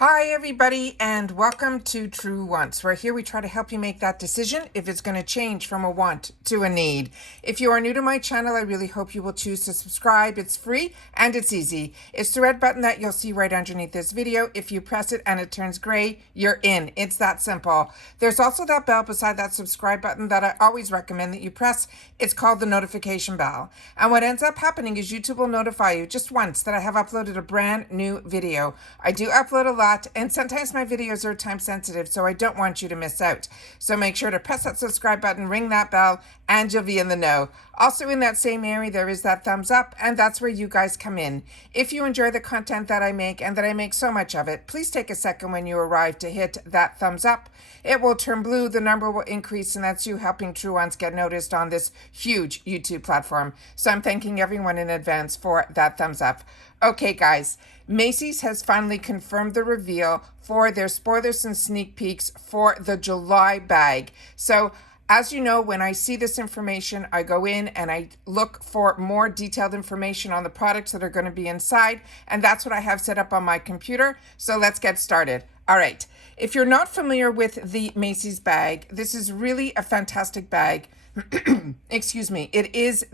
Hi, everybody, and welcome to True Wants, where here we try to help you make that decision if it's going to change from a want to a need. If you are new to my channel, I really hope you will choose to subscribe. It's free and it's easy. It's the red button that you'll see right underneath this video. If you press it and it turns gray, you're in. It's that simple. There's also that bell beside that subscribe button that I always recommend that you press. It's called the notification bell. And what ends up happening is YouTube will notify you just once that I have uploaded a brand new video. I do upload a lot, and sometimes my videos are time sensitive, so I don't want you to miss out. So make sure to press that subscribe button, ring that bell, and you'll be in the know. Also in that same area, there is that thumbs up, and that's where you guys come in. If you enjoy the content that I make, and that I make so much of it, please take a second when you arrive to hit that thumbs up. It will turn blue, the number will increase, and that's you helping True Ones get noticed on this huge YouTube platform. So I'm thanking everyone in advance for that thumbs up. Okay, guys, Macys has finally confirmed the reveal for their spoilers and sneak peeks for the July bag. So as you know, when I see this information, I go in and I look for more detailed information on the products that are going to be inside, and that's what I have set up on my computer. So let's get started. All right. If you're not familiar with the Macys bag, this is really a fantastic bag. Excuse me. It's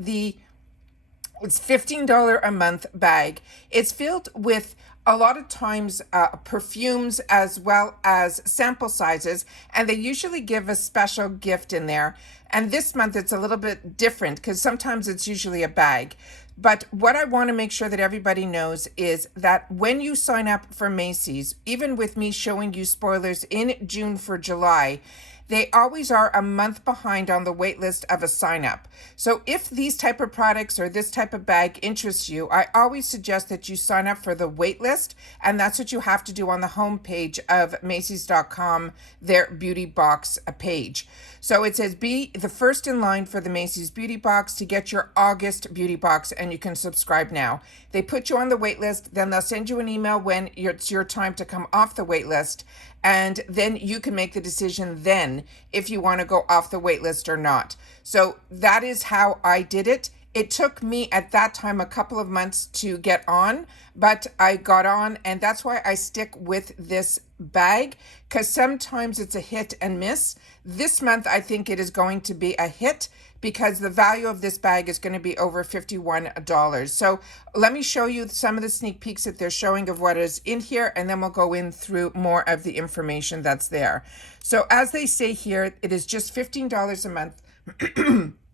$15 a month bag. It's filled with a lot of times perfumes as well as sample sizes, and they usually give a special gift in there. And this month it's a little bit different because sometimes it's usually a bag. But what I want to make sure that everybody knows is that when you sign up for Macys, even with me showing you spoilers in June for July, they always are a month behind on the wait list of a sign up. So if these type of products or this type of bag interests you, I always suggest that you sign up for the wait list, and that's what you have to do on the home page of Macys.com, their beauty box page. So it says be the first in line for the Macys Beauty Box to get your August beauty box, and you can subscribe now. They put you on the wait list, then they'll send you an email when it's your time to come off the wait list, and then you can make the decision then if you want to go off the wait list or not. So that is how I did it. It took me at that time a couple of months to get on, but I got on, and that's why I stick with this bag, because sometimes it's a hit and miss. This month, I think it is going to be a hit because the value of this bag is going to be over $51. So let me show you some of the sneak peeks that they're showing of what is in here, and then we'll go in through more of the information that's there. So as they say here, it is just $15 a month.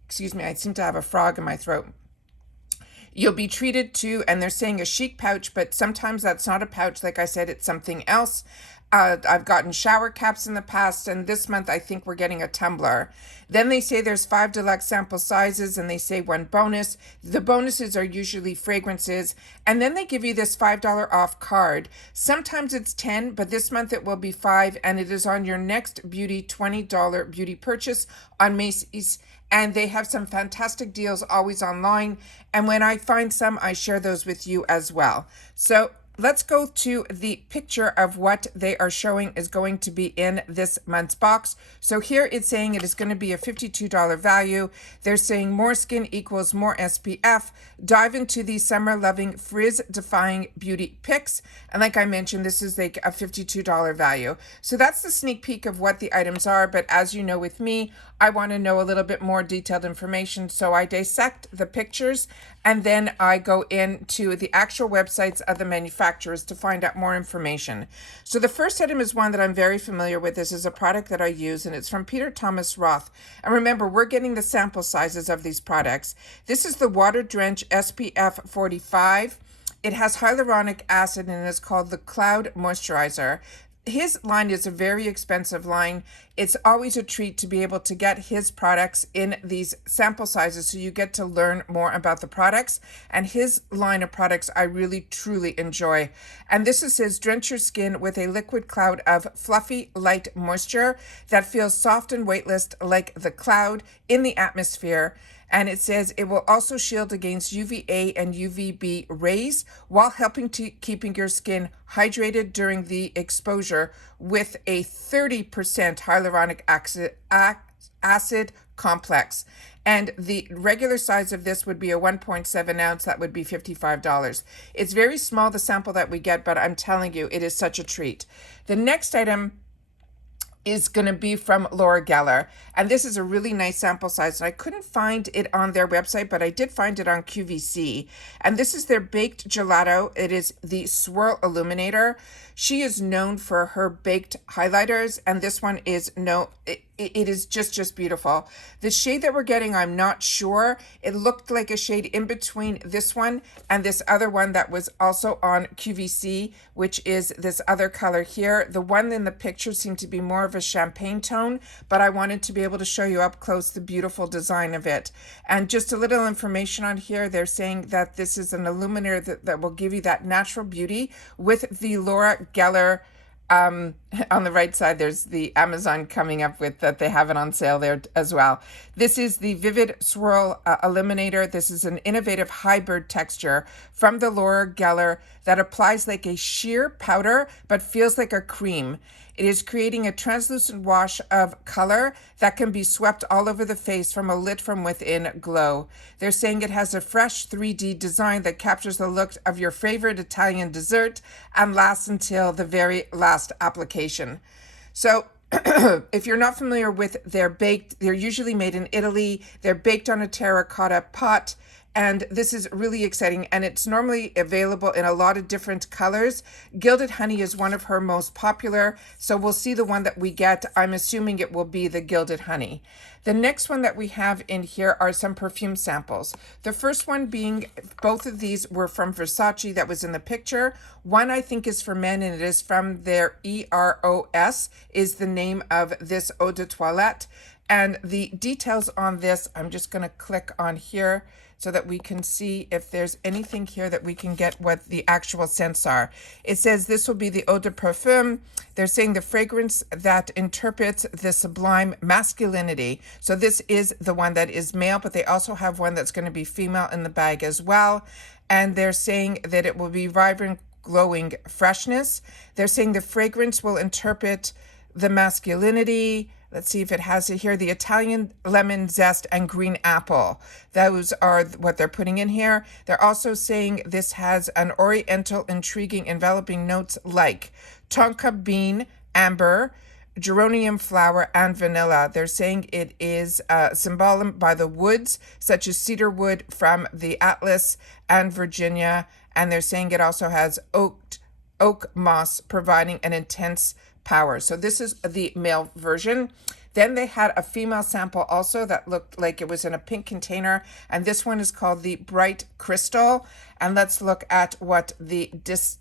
Excuse me, I seem to have a frog in my throat. You'll be treated to, and they're saying a chic pouch, but sometimes that's not a pouch. Like I said, it's something else. I've gotten shower caps in the past, and this month I think we're getting a tumbler. Then they say there's 5 deluxe sample sizes, and they say 1 bonus. The bonuses are usually fragrances, and then they give you this $5 off card. Sometimes it's 10, but this month it will be 5, and it is on your next beauty $20 beauty purchase on Macys. And they have some fantastic deals always online. And when I find some, I share those with you as well. So let's go to the picture of what they are showing is going to be in this month's box. So here it's saying it is going to be a $52 value. They're saying more skin equals more SPF. Dive into the summer-loving, frizz-defying beauty picks. And like I mentioned, this is like a $52 value. So that's the sneak peek of what the items are. But as you know with me, I want to know a little bit more detailed information. So I dissect the pictures, and then I go into the actual websites of the manufacturers to find out more information. So the first item is one that I'm very familiar with. This is a product that I use, and it's from Peter Thomas Roth. And remember, we're getting the sample sizes of these products. This is the Water Drench SPF 45. It has hyaluronic acid, and it's called the Cloud Moisturizer. His line is a very expensive line. It's always a treat to be able to get his products in these sample sizes, so you get to learn more about the products. And his line of products I really truly enjoy. And this is his Drench Your Skin with a liquid cloud of fluffy light moisture that feels soft and weightless like the cloud in the atmosphere. And it says it will also shield against UVA and UVB rays while helping to keeping your skin hydrated during the exposure with a 30% hyaluronic acid complex. And the regular size of this would be a 1.7 ounce. That would be $55. It's very small, the sample that we get, but I'm telling you, it is such a treat. The next item is going to be from Laura Geller. And this is a really nice sample size. And I couldn't find it on their website, but I did find it on QVC. And this is their baked gelato. It is the Swirl Illuminator. She is known for her baked highlighters, and this one is it is just beautiful. The shade that we're getting, I'm not sure. It looked like a shade in between this one and this other one that was also on QVC, which is this other color here. The one in the picture seemed to be more of a champagne tone, but I wanted to be able to show you up close the beautiful design of it. And just a little information on here, they're saying that this is an illuminator that will give you that natural beauty with the Laura Geller. On the right side, there's the Amazon coming up with that they have it on sale there as well. This is the Vivid Swirl Illuminator. This is an innovative hybrid texture from the Laura Geller that applies like a sheer powder but feels like a cream. It is creating a translucent wash of color that can be swept all over the face from a lit from within glow. They're saying it has a fresh 3D design that captures the look of your favorite Italian dessert and lasts until the very last application. So if you're not familiar with they're usually made in Italy. They're baked on a terracotta pot. And this is really exciting, and it's normally available in a lot of different colors. Gilded Honey is one of her most popular, so we'll see the one that we get. I'm assuming it will be the Gilded Honey. The next one that we have in here are some perfume samples. The first one being, both of these were from Versace that was in the picture. One I think is for men, and it is from their EROS is the name of this eau de toilette. And the details on this, I'm just going to click on here so that we can see if there's anything here that we can get what the actual scents are. It says this will be the eau de parfum. They're saying the fragrance that interprets the sublime masculinity. So this is the one that is male, but they also have one that's going to be female in the bag as well. And they're saying that it will be vibrant, glowing freshness. They're saying the fragrance will interpret the masculinity. Let's see if it has it here. The Italian lemon zest and green apple. Those are what they're putting in here. They're also saying this has an oriental, intriguing, enveloping notes like tonka bean, amber, geranium flower, and vanilla. They're saying it is symbolized by the woods, such as cedar wood from the Atlas and Virginia. And they're saying it also has oak moss, providing an intense power. So this is the male version. Then they had a female sample also that looked like it was in a pink container, and this one is called the Bright Crystal. And let's look at what the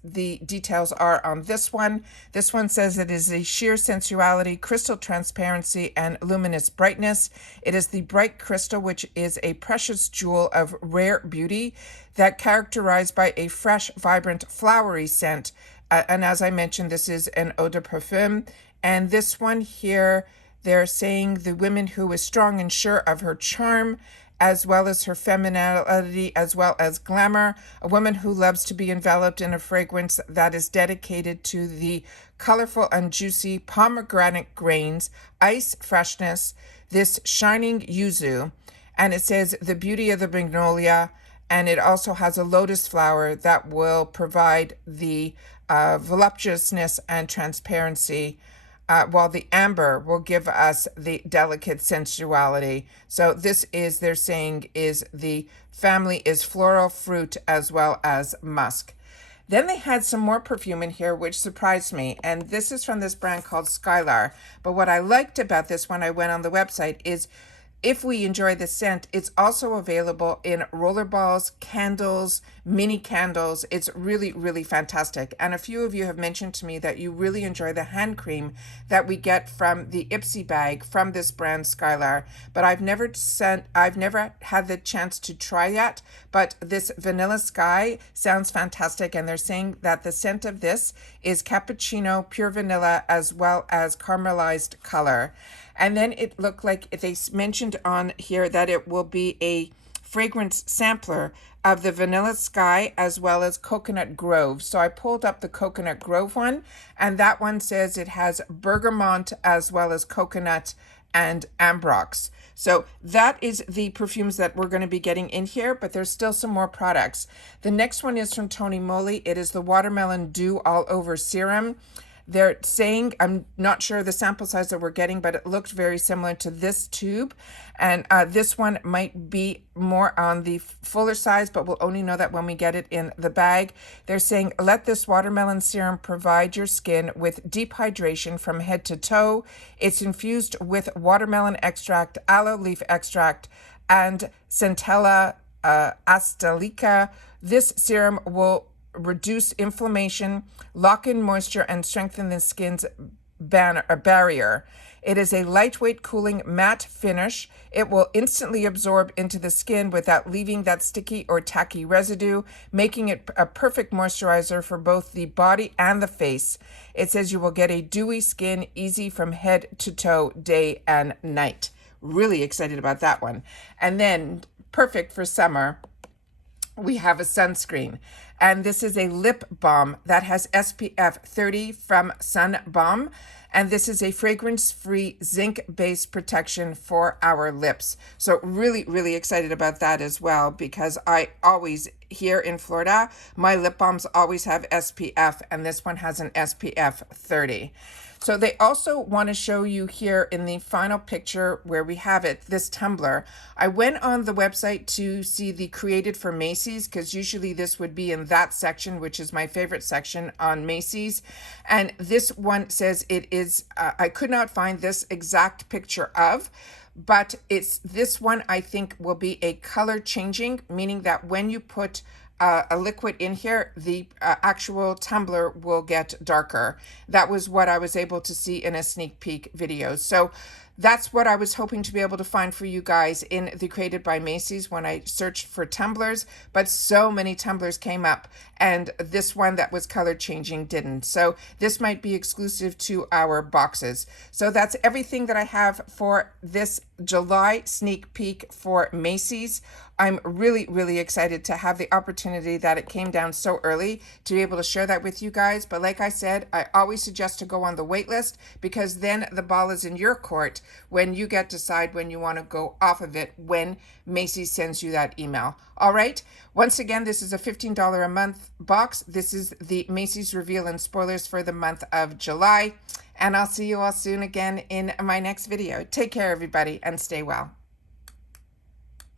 details are on this one. This one says it is a sheer sensuality, crystal transparency, and luminous brightness. It is the Bright Crystal, which is a precious jewel of rare beauty that characterized by a fresh, vibrant, flowery scent. And as I mentioned, this is an eau de parfum. And this one here, they're saying the woman who is strong and sure of her charm, as well as her femininity, as well as glamour. A woman who loves to be enveloped in a fragrance that is dedicated to the colorful and juicy pomegranate grains, ice freshness, this shining yuzu. And it says the beauty of the magnolia. And it also has a lotus flower that will provide the voluptuousness and transparency, while the amber will give us the delicate sensuality. So this is, they're saying, is the family is floral, fruit, as well as musk. Then they had some more perfume in here, which surprised me. And this is from this brand called Skylar. But what I liked about this when I went on the website is if we enjoy the scent, it's also available in rollerballs, candles, mini candles. It's really, really fantastic. And a few of you have mentioned to me that you really enjoy the hand cream that we get from the Ipsy bag from this brand Skylar. But I've never had the chance to try yet. But this Vanilla Sky sounds fantastic. And they're saying that the scent of this is cappuccino, pure vanilla, as well as caramelized color. And then it looked like they mentioned on here that it will be a fragrance sampler of the Vanilla Sky as well as Coconut Grove. So I pulled up the Coconut Grove one, and that one says it has bergamot as well as coconut and Ambrox. So that is the perfumes that we're going to be getting in here, but there's still some more products. The next one is from Tony Moly. It is the Watermelon Dew All Over Serum. They're saying, I'm not sure the sample size that we're getting, but it looked very similar to this tube. And this one might be more on the fuller size, but we'll only know that when we get it in the bag. They're saying, let this watermelon serum provide your skin with deep hydration from head to toe. It's infused with watermelon extract, aloe leaf extract, and Centella astelica. This serum will reduce inflammation, lock in moisture, and strengthen the skin's barrier. It is a lightweight, cooling, matte finish. It will instantly absorb into the skin without leaving that sticky or tacky residue, making it a perfect moisturizer for both the body and the face. It says you will get a dewy skin, easy from head to toe, day and night. Really excited about that one. And then, perfect for summer, we have a sunscreen. And this is a lip balm that has SPF 30 from Sun Balm. And this is a fragrance-free zinc-based protection for our lips. So really, really excited about that as well, because I always, here in Florida, my lip balms always have SPF, and this one has an SPF 30. So they also want to show you here in the final picture where we have it, this tumbler. I went on the website to see the created for Macys, because usually this would be in that section, which is my favorite section on Macys. And this one says it is, I could not find this exact picture of, but it's this one I think will be a color changing, meaning that when you put a liquid in here, the actual tumbler will get darker. That was what I was able to see in a sneak peek video. So that's what I was hoping to be able to find for you guys in the Created by Macys when I searched for tumblers, but so many tumblers came up, and this one that was color changing didn't. So this might be exclusive to our boxes. So that's everything that I have for this July sneak peek for Macys. I'm really, really excited to have the opportunity that it came down so early to be able to share that with you guys. But like I said, I always suggest to go on the wait list, because then the ball is in your court when you get to decide when you want to go off of it when Macys sends you that email. All right. Once again, this is a $15 a month box. This is the Macys reveal and spoilers for the month of July. And I'll see you all soon again in my next video. Take care, everybody, and stay well.